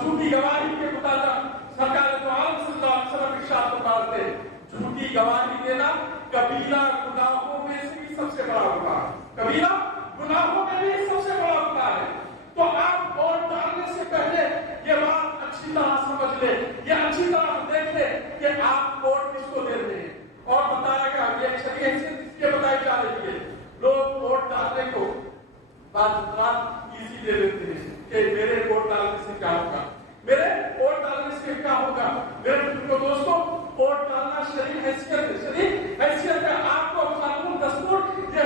جھوٹی گواہی کے مطابق سرکار دو عالم صلی اللہ علیہ وسلم ارشاد فرماتے ہیں جھوٹی گواہی دینا کبیرہ گناہوں میں سے بھی سب سے بڑا ہوتا ہے. کبیرہ گناہوں میں بھی سب سے بڑا ہوتا ہے. تو آپ ووٹ ڈالنے سے پہلے یہ بات اچھی طرح سمجھ لیں, یہ اچھی طرح دیکھ لیں کہ آپ ووٹ کس کو دے رہے ہیں. اور بتایا گیا یہ شریعت سے اس کے بتائی جا رہی ہے. لوگ ووٹ ڈالنے کو بات ایزی دے دیتے ہیں کہ میرے ووٹ ڈالنے سے کیا ہوگا, میرے ووٹ ڈالنے سے کیا ہوگا. میرے دوستوں ووٹ ڈالنا شرعی حیثیت ہے, شرعی حیثیت ہے. آپ کو قانون دستور یہ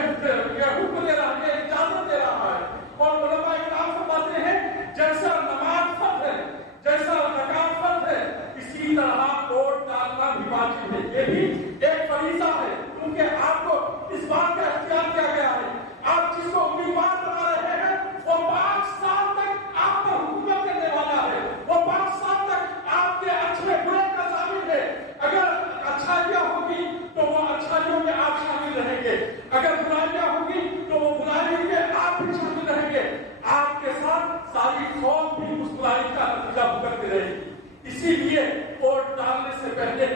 حکم دے رہا ہے, اجازت دے رہا ہے. اور علماء کرام فرماتے ہیں جیسا نماز فرض ہے, جیسا زکات فرض ہے, اسی طرح ووٹ ڈالنا بھی واجب ہے. یہ بھی ایک فریضہ ہے کیونکہ آپ کو اس بات کا اختیار دیا گیا ہے. آپ جس کو امیدوار بنا رہے ہیں وہ 5 سال تک آپ پر حکومت کرنے والا ہے, وہ 5 سال تک آپ کے اچھے برے کا ضامن ہے. اگر اچھائیاں ہوگی تو وہ اچھائیوں میں آپ شامل رہیں گے, اگر برائیاں ہوگی تو وہ برائی میں آپ بھی شامل رہیں گے. آپ کے ساتھ ساری قوم بھی اس برائی کا نتیجہ بھگتتی رہے گی. اسی لیے ووٹ ڈالنے سے پہلے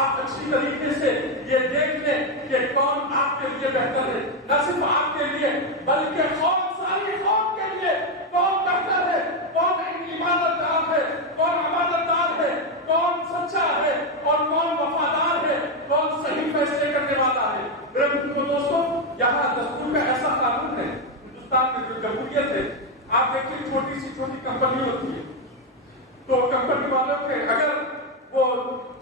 آپ اچھی طریقے سے یہ دیکھ لیں کہ کون آپ کے لیے بہتر ہے. نہ صرف آپ کے لیے بلکہ قوم, ساری قوم کے لیے کون بہتر ہے, کون ایماندار ہے, کون امانتدار ہے, کون سچا ہے اور کون وفادار ہے, کون صحیح فیصلے کرنے والا ہے. میرے دوستوں یہاں دستور کا ایسا قانون ہے, ہندوستان میں جو جمہوریت ہے, آپ دیکھیں چھوٹی سی چھوٹی کمپنی ہوتی ہے تو کمپنی والوں کے اگر وہ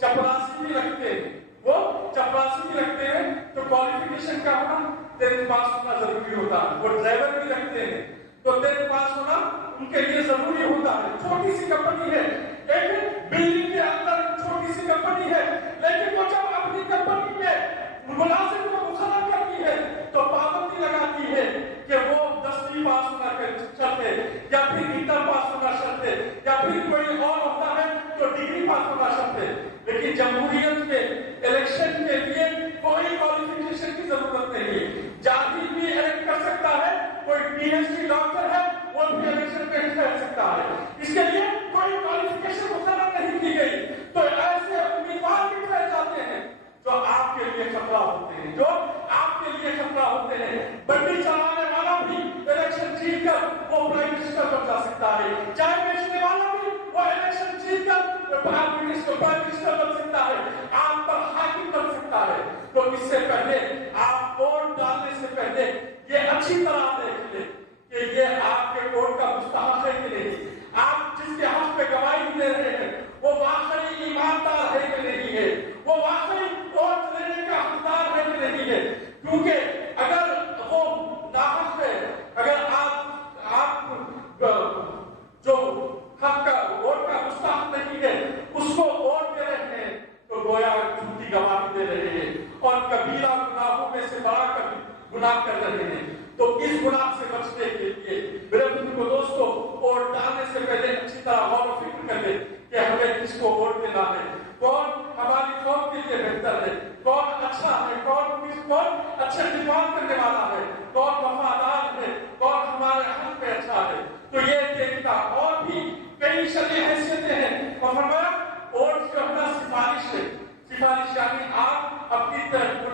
چپراسی بھی رکھتے ہیں, وہ چپراسی بھی رکھتے ہیں تو کوالیفیکیشن کا ہونا 10th پاس ہونا ضروری ہوتا ہے. وہ ڈرائیور بھی رکھتے ہیں تو 10th پاس ہونا ان کے لیے ضروری ہوتا ہے. چھوٹی سی کمپنی ہے, ایک بلڈنگ کے اندر چھوٹی سی کمپنی ہے, لیکن وہ جب اپنی کمپنی میں ملازم کو مقرر کرتی ہے تو پابندی لگاتی ہے کہ وہ 10ویں پاس ہونا شرط ہے, یا پھر انٹر پاس ہونا شرط ہے, یا پھر کوئی اور ہوتا ہے تو ڈگری پاس ہونا شرط ہے. لیکن جمہوریت کے الیکشن کے لیے کوئی کوالیفیکیشن کی ضرورت نہیں ہے. جاہل بھی الیکٹ کر سکتا ہے, کوئی PhD ڈاکٹر ہے وہ بھی الیکشن میں کر سکتا ہے. اس کے لیے کوئی کوالیفیکیشن مقرر نہیں کی گئی. تو ایسے امیدوار بھی پھیل جاتے ہیں جو آپ کے لیے خطرہ ہوتے ہیں, جو آپ کے لیے خطرہ ہوتے ہیں. بنڈی چلانے والا بھی الیکشن جیت کر وہ پرائم منسٹر بن جا سکتا ہے, چائے بیچنے والا بھی وہ الیکشن جیت کر پرائم منسٹر بن سکتا ہے, آپ پر حاکم بن سکتا ہے. تو اس سے پہلے آپ ووٹ ڈالنے سے پہلے یہ اچھی طرح دیکھ لیں کہ یہ آپ کے ووٹ کا مستحق ہے کہ نہیں. آپ جس کے حق پہ گواہی دے رہے ہیں وہ واقعی ایماندار ہے کہ نہیں ہے, وہ واقعی ووٹ دینے کا حقدار ہے کہ نہیں ہے. کیونکہ اگر وہ ناحق ہے, اگر آپ جو حق کا ووٹ کا مستحق نہیں ہے اس کو ووٹ دے رہے ہیں تو گویا جھوٹی گواہی دے رہے ہیں اور کبیرہ گناہوں میں سے بڑا گناہ کر رہے ہیں. تو اس گناہ سے بچنے کے لیے میرے دوستوں ووٹ ڈالنے سے پہلے اچھی طرح غور و فکر کر لیں کہ ہمیں کس کو ووٹ دینا ہے, کون ہماری قوم کے لیے بہتر ہے, کون اچھا ہے, کون اچھے خدمات کرنے والا ہے, کون وفادار ہے, کون ہمارے حق پہ اچھا ہے. تو یہ دیکھنا. اور بھی کئی شرعی حیثیتیں ہیں. اور فرمایا ووٹ جو ہے سفارش ہے, سفارش یعنی آپ اپنی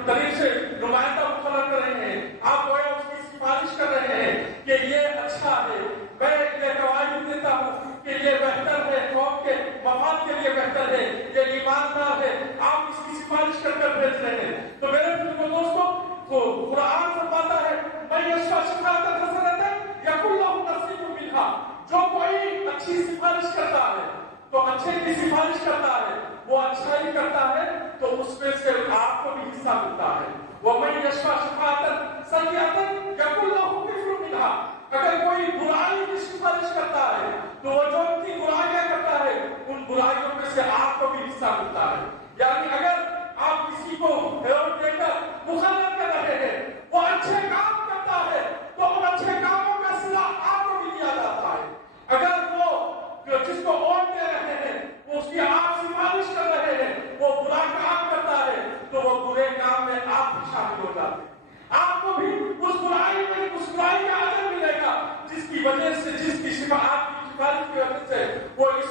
طریق سے نمائندہ مقرر کر رہے ہیں, آپ گویا اس کی سفارش کر رہے ہیں کہ یہ اچھا ہے, میں یہ گواہی دیتا ہوں کہ یہ بہتر ہے, قوم کے مفاد کے لیے بہتر ہے, یہ ایماندار ہے, آپ اس کی سفارش کر کر بھیج رہے ہیں. تو میرے دوستوں قرآن فرماتا ہے میں یشفع شفاعۃ حسنۃ یکن لہ نصیب منہا, جو کوئی اچھی سفارش کرتا ہے تو اچھے کی سفارش کرتا ہے, وہ اچھائی کرتا ہے تو اس میں سے آپ کو بھی حصہ ملتا ہے. وَمَن يَشْفَعْ شَفَاعَةً سَيِّئَةً يَكُنْ لَهُ كِفْلٌ مِنْهَا, اگر کوئی برائی کی سفارش کرتا ہے تو وہ جو ان کی برائیاں کرتا ہے ان برائیوں میں سے آپ کو بھی حصہ ملتا ہے. یعنی اگر آپ کسی کو ووٹ دے کر مخالف کر رہے ہیں, وہ اچھے کام کرتا ہے تو ان اچھے کاموں کا صلہ آپ کو بھی دیا جاتا ہے. اگر وہ جس کو ووٹ دے رہے ہیں وہ اس کی آپ سفارش کر رہے ہیں, وہ برا کام کرتا ہے تو وہ برے کام میں آپ بھی شامل ہو جاتے ہیں. آپ کو بھی اس برائی میں اس برائی کا اجر ملے گا جس کی وجہ سے, جس کی آپ کی سفارش کی وجہ سے وہ اس